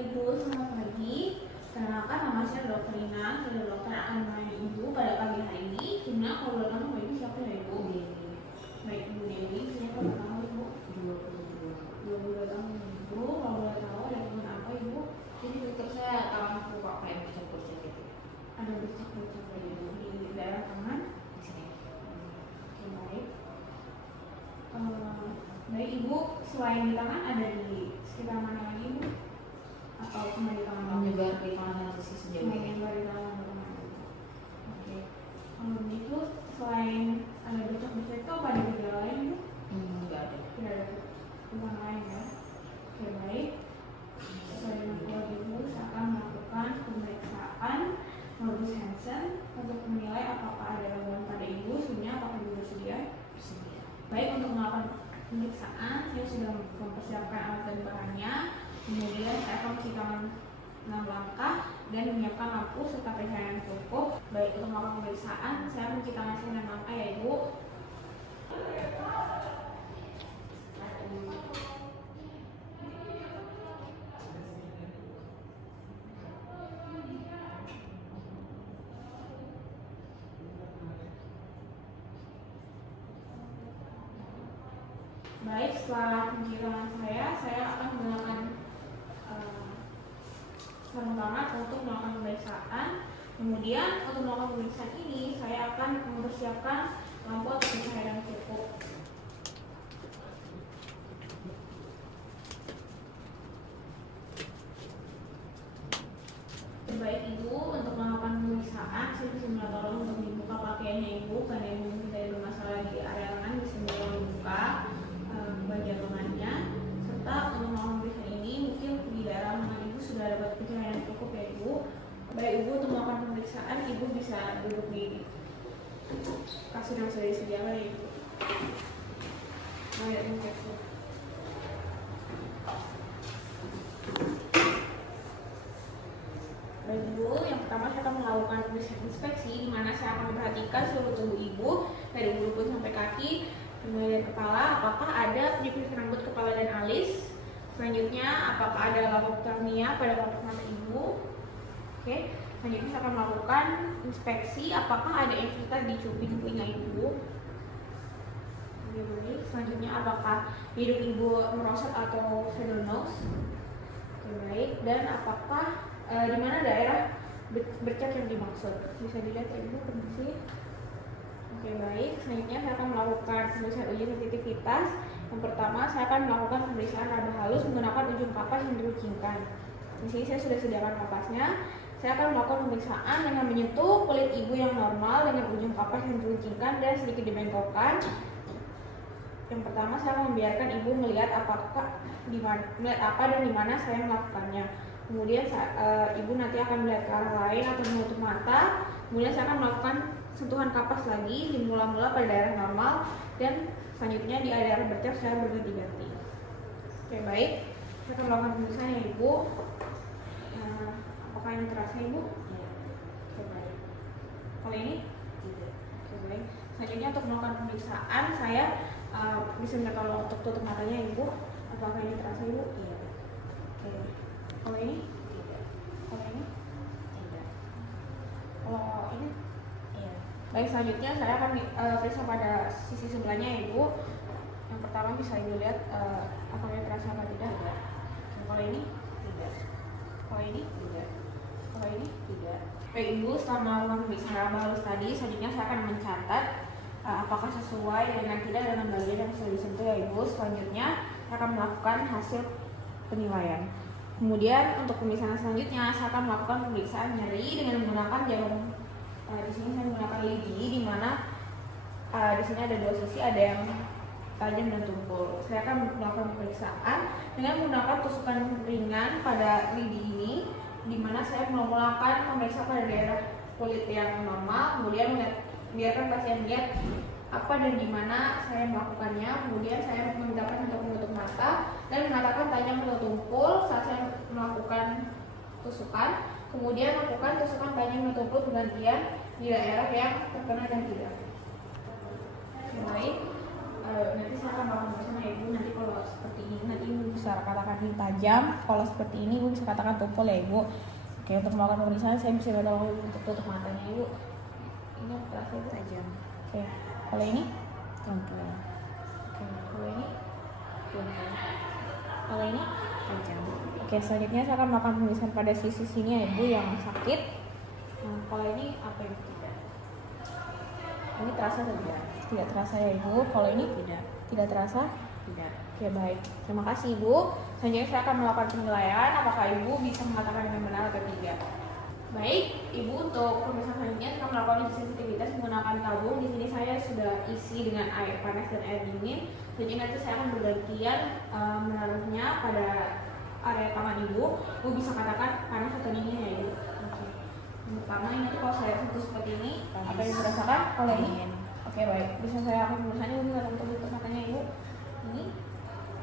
Ibu, selamat pagi. Perkenalkan, nama saya Dr. Ina. Saya dokter akan melayani Ibu pada pagi hari ini. Gimana kalau boleh tahu Ibu siapa ya Ibu? Baik, Ibu Dewi. Siapa tahu Ibu? 22 tahun Ibu. Kalau boleh tahu ada keluhan apa Ibu? Jadi dokter saya tanganku kok kayak bercak-bercak gitu. Ada bercak-bercak Ibu di daerah tangan? Di sini. Oke, baik. Baik Ibu, selain di tangan ada di sekitar mana lagi Ibu? Atau cuma di tangan? Menyebar di tangan sisi sejauh ini. Menyebar di tangan. Oke. Kalau begitu, selain ada bercak-bercak itu apa ada gejala lain Ibu? Enggak ada. Tidak ada keluhan lain ya. Oke, baik. Sesuai dengan keluarga Ibu, saya akan melakukan pemeriksaan modus Hansen untuk menilai apakah ada gangguan pada Ibu. Sebenarnya apakah Ibu bersedia? Bersedia. Baik, untuk melakukan pemeriksaan, saya sudah mempersiapkan alat dan bahannya. Kemudian saya akan mencuci tangan 6 langkah dan menyiapkan lampu serta pencahayaan yang cukup. Baik, untuk melakukan pemeriksaan, saya akan mencuci tangan 6 langkah ya Ibu. Baik, setelah mencuci tangan saya akan menggunakan sarung tangan untuk melakukan pemeriksaan. Kemudian untuk melakukan pemeriksaan ini, saya akan mempersiapkan lampu atau pencahayaan yang cukup. Baik Ibu, untuk melakukan pemeriksaan, saya bisa minta tolong untuk dibuka pakaiannya Ibu, karena Ibu mungkin tadi bermasalah di area lengan, bisa dibuka bagian lengannya. Serta untuk melakukan pemeriksaan ini, mungkin di daerah lengan Ibu sudah dapat pencahayaan yang cukup ya Ibu. Baik Ibu, untuk melakukan pemeriksaan, Ibu bisa duduk di kasur yang sudah disediakan ya Ibu. Lihat infeksi. Baik Ibu, yang pertama saya akan melakukan pemeriksaan inspeksi, di mana saya akan memperhatikan seluruh tubuh Ibu dari bulu kuduk sampai kaki, kemudian kepala, apakah ada penyakit rambut kepala dan alis. Selanjutnya, apakah ada lavoptermia pada kelopak mata Ibu. Oke, selanjutnya saya akan melakukan inspeksi, apakah ada infeksi di cuping telinga Ibu. Oke, selanjutnya, apakah hidung Ibu merosot atau saddle nose. Oke, baik, dan apakah di mana daerah bercak yang dimaksud. Bisa dilihat ya Ibu, permisi. Oke, baik. Selanjutnya saya akan melakukan pemeriksaan uji sensitivitas. Yang pertama, saya akan melakukan pemeriksaan raba halus menggunakan ujung kapas yang diruncingkan. Di sini saya sudah sediakan kapasnya. Saya akan melakukan pemeriksaan dengan menyentuh kulit Ibu yang normal dengan ujung kapas yang diruncingkan dan sedikit dibengkokkan. Yang pertama, saya akan membiarkan Ibu melihat melihat apa dan di mana saya melakukannya. Kemudian Ibu nanti akan melihat ke arah lain atau menutup mata. Kemudian saya akan melakukan sentuhan kapas lagi di mula-mula pada daerah normal dan selanjutnya di daerah bercak secara berganti-ganti. Oke, baik. Saya akan melakukan pemeriksaan ya Ibu. Apakah ini terasa Ibu? Iya. Oke, baik. Kalau ini? Tidak. Oke, baik. Selanjutnya untuk melakukan pemeriksaan saya bisa minta tolong untuk tutup matanya Ibu. Apakah ini terasa Ibu? Iya. Oke. Kalau ini? Tidak. Kalau ini? Tidak. Kalau ini? Iya. Baik, selanjutnya saya akan periksa pada sisi sebelahnya ya Ibu. Yang pertama bisa Ibu lihat apakah ini terasa atau tidak. Tidak. Kalau ini? Tidak. Kalau ini? Tidak. Kalau ini? Tidak. Baik Ibu, setelah melakukan pemeriksaan raba halus tadi, selanjutnya saya akan mencatat apakah sesuai dengan tidak dengan bagian yang sudah disentuh ya Ibu. Selanjutnya saya akan melakukan hasil penilaian. Kemudian untuk pemeriksaan selanjutnya saya akan melakukan pemeriksaan nyeri dengan menggunakan jarum. Di sini saya menggunakan lidi, di mana di sini ada dua sisi, ada yang tajam dan tumpul. Saya akan melakukan pemeriksaan dengan menggunakan tusukan ringan pada lidi ini, di mana saya melakukan pemeriksaan pada daerah kulit yang normal, kemudian biarkan pasien lihat apa dan di mana saya melakukannya. Kemudian saya meminta pasien untuk menutup mata dan mengatakan tajam atau tumpul saat saya melakukan tusukan. Kemudian lakukan tusukan tajam atau tumpul bergantian di daerah yang terkena dan tidak. Baik, nanti saya akan melakukan bersama Ibu. Nanti kalau seperti ini nanti Ibu bisa bisa katakan ini tajam. Kalau seperti ini ibu bisa katakan tumpul ya ibu. Oke, untuk melakukan pemeriksaan saya bisa minta tolong ibu untuk tutup matanya ibu. Ini terasa ibu Tajam. oke, kalau ini Tumpul. oke, kalau ini Tumpul. kalau ini Tajam. oke. Selanjutnya saya akan melakukan pemeriksaan pada sisi sini ya ibu yang sakit. Nah, kalau ini apa ibu? Tidak. Ini terasa atau tidak? Tidak terasa ya ibu. Kalau ini Tidak. tidak terasa. Tidak. Oke, baik. Terima kasih ibu. Selanjutnya saya akan melakukan penilaian apakah ibu bisa mengatakan dengan benar atau tidak. Baik, ibu untuk pemeriksaan selanjutnya saya akan melakukan uji sensitivitas menggunakan tabung. Di sini saya sudah isi dengan air panas dan air dingin. Jadi nanti saya akan bergantian menaruhnya pada area tangan ibu. Ibu bisa katakan panas atau dingin ya ibu. Oke. Yang pertama ini nanti kalau saya sentuh seperti ini, apa yang ibu rasakan? Kalau ini, Dingin. oke baik. Bisa saya akan pemeriksaan ibu bisa tutup matanya ibu. Ini,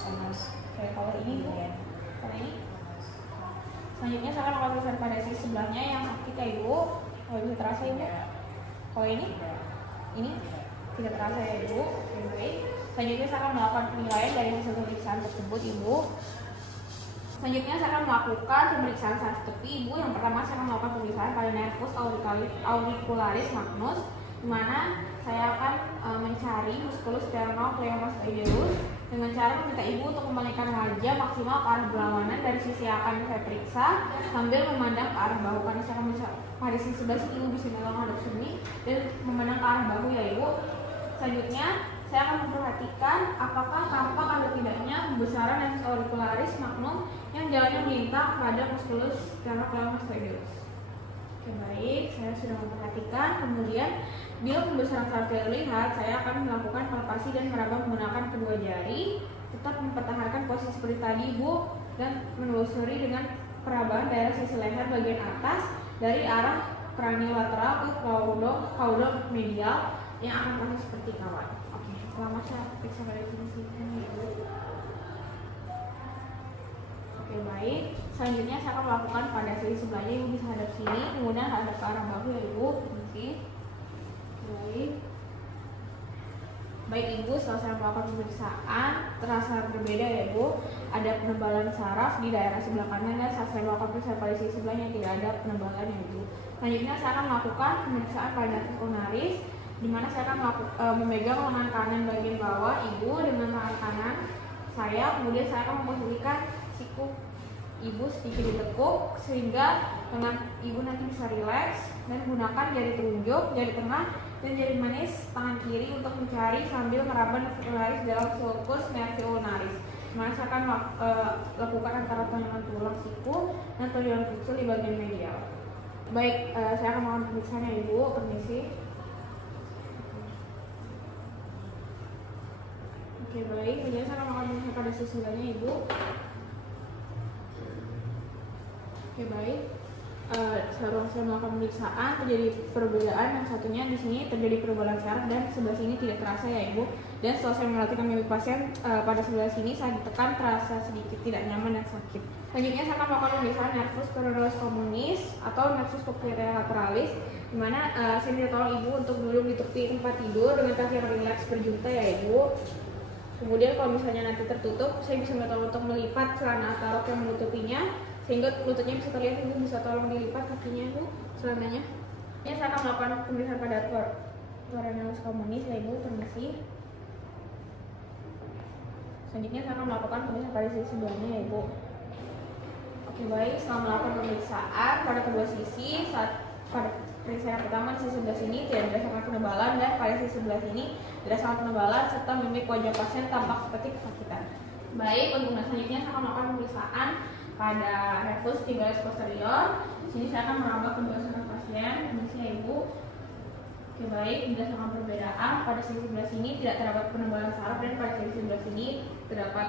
Panas. oke. Kalau ini ibu, Dingin. kalau ini. Selanjutnya saya akan melakukan pemeriksaan pada sisi sebelahnya yang sakit ya ibu. Kalau bisa terasa ibu. Tidak. Kalau ini, ini tidak terasa ya ibu. Oke baik. Selanjutnya saya akan melakukan penilaian dari hasil pemeriksaan tersebut ibu. Selanjutnya saya akan melakukan pemeriksaan saraf tepi ibu. Yang pertama saya akan melakukan pemeriksaan pada nervus auricularis magnus, di mana saya akan mencari musculus sternocleidomastoideus dengan cara meminta ibu untuk membalikan wajah maksimal ke arah berlawanan dari sisi yang akan saya periksa sambil memandang ke arah bahu. Karena saya akan bisa pada sisi sebelah sini ibu bisa mengalami sini dan memandang ke arah bahu ya ibu. Selanjutnya saya akan memperhatikan apakah tampak atau tidaknya pembesaran nervus auricularis magnum yang jalannya melintang pada musculus sternocleidomastoideus. Oke baik, saya sudah memperhatikan. Kemudian bila pembesaran saraf tidak terlihat, saya akan melakukan palpasi dan meraba menggunakan kedua jari, tetap mempertahankan posisi seperti tadi ibu dan menelusuri dengan perabaan daerah sisi leher bagian atas dari arah kraniolateral ke caudal medial yang akan terasa seperti kawan. Oke, selama saya periksa pada sisi ini ibu. Oke baik, selanjutnya saya akan melakukan pada sisi sebelahnya. Ibu bisa hadap sini, kemudian hadap ke arah bahu ya ibu. Oke. Baik. Baik ibu, setelah saya melakukan pemeriksaan terasa berbeda ya ibu. Ada penebalan saraf di daerah sebelah kanan dan saat saya melakukan pemeriksaan pada sisi sebelahnya tidak ada penebalan ya ibu. Selanjutnya saya akan melakukan pemeriksaan pada nervus ulnaris, di mana saya akan memegang lengan kanan bagian bawah ibu dengan tangan kanan saya, kemudian saya akan memposisikan siku ibu sedikit ditekuk sehingga lengan ibu nanti bisa rileks dan gunakan jari telunjuk, jari tengah, dan jari manis tangan kiri untuk mencari sambil meraba nervus ulnaris dalam sulcus nervi ulnaris. Dimana saya akan lakukan antara tonjolan tulang siku dan tonjolan kecil di bagian medial. Baik, saya akan melakukan pemeriksaan ya ibu, permisi. Oke baik, kemudian saya akan melakukan pemeriksaan pada sisi sebelahnya ibu. Oke baik. Setelah saya melakukan pemeriksaan terjadi perbedaan, yang satunya di sini terjadi perubahan saraf dan sebelah sini tidak terasa ya ibu. Dan setelah saya memperhatikan mimik pasien pada sebelah sini saya ditekan terasa sedikit tidak nyaman dan sakit. Selanjutnya saya akan melakukan pemeriksaan nervus coronalis communis atau nervus popliteal lateralis, di mana saya minta tolong ibu untuk duduk di tepi tempat tidur dengan kaki yang rileks berjunta ya ibu. Kemudian kalau misalnya nanti tertutup, saya bisa minta tolong untuk melipat celana atau rok yang menutupinya sehingga lututnya bisa terlihat. Ibu bisa tolong dilipat kakinya ibu, celananya. Ini saya akan melakukan pemeriksaan pada coronalis communis ya ibu, permisi. Selanjutnya saya akan melakukan pemeriksaan pada sisi sebelahnya ya ibu. Oke baik, setelah melakukan pemeriksaan pada kedua sisi, saat pada pemeriksaan pertama di sisi sebelah sini tidak dirasakan penebalan dan pada sisi sebelah sini dirasakan penebalan serta mimik wajah pasien tampak seperti kesakitan. Baik, untuk selanjutnya saya akan melakukan pemeriksaan pada reflux tibialis posterior. Di sini saya akan meraba kedua saraf pasien, permisi ya ibu. Oke baik, berdasarkan perbedaan pada sisi sebelah sini tidak terdapat penebalan saraf dan pada sisi sebelah sini terdapat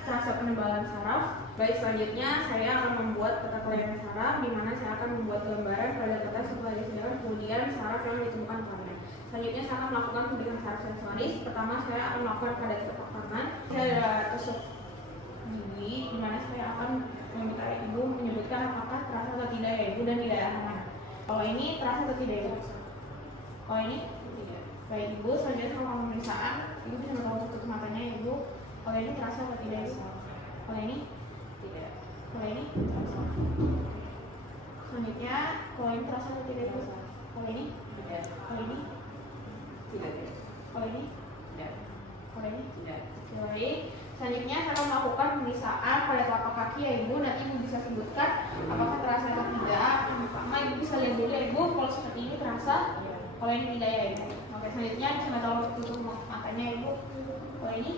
terasa penebalan saraf. Baik, selanjutnya saya akan membuat peta kelayakan saraf, di mana saya akan membuat gambaran pada peta setelah disediakan kemudian saraf yang ditemukan pada. Selanjutnya saya akan melakukan pemeriksaan saraf sensoris. Pertama saya akan melakukan pada telapak tangan. Saya ada tusuk gigi, di mana saya akan meminta ibu menyebutkan apakah terasa atau tidak ya ibu dan di daerah mana. Kalau ini terasa atau tidak ibu? Kalau ini tidak. Baik ibu, selanjutnya saya melakukan pemeriksaan. Ibu bisa melakukan tutup matanya ya ibu. Kalau ini terasa atau tidak ibu? Kalau ini? Tidak. Kalau ini? Terasa. Selanjutnya, kalau ini terasa atau tidak ibu? Kalau ini? Tidak. Kalau ini? Tidak. Kalau ini? Tidak. Kalau ini? Tidak. Baik. Selanjutnya saya akan melakukan pemeriksaan pada telapak kaki ya ibu. Nanti ibu bisa sebutkan apakah terasa atau tidak. Yang pertama ibu bisa lihat dulu ya ibu. Kalau seperti ini terasa, Iya. kalau ini tidak ya ibu. Oke, selanjutnya bisa tolong tutup matanya ibu. Kalau ini?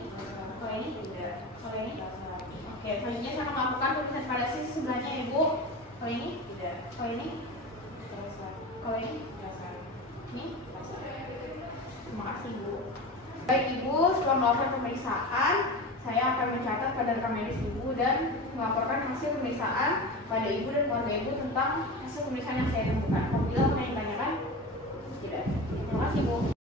Kalau ini? Tidak. Kalau ini? Terasa. Oke, selanjutnya saya akan melakukan pemeriksaan pada sisi sebelahnya ya ibu. Kalau ini? Tidak. Kalau ini? Terasa. Kalau ini? Terasa. Ini? Terasa. Terima kasih ibu. Baik ibu, setelah melakukan pemeriksaan, saya akan mencatat pada rekam medis ibu dan melaporkan hasil pemeriksaan pada ibu dan keluarga ibu tentang hasil pemeriksaan yang saya temukan. Apabila mau ditanyakan, tidak. Terima kasih bu.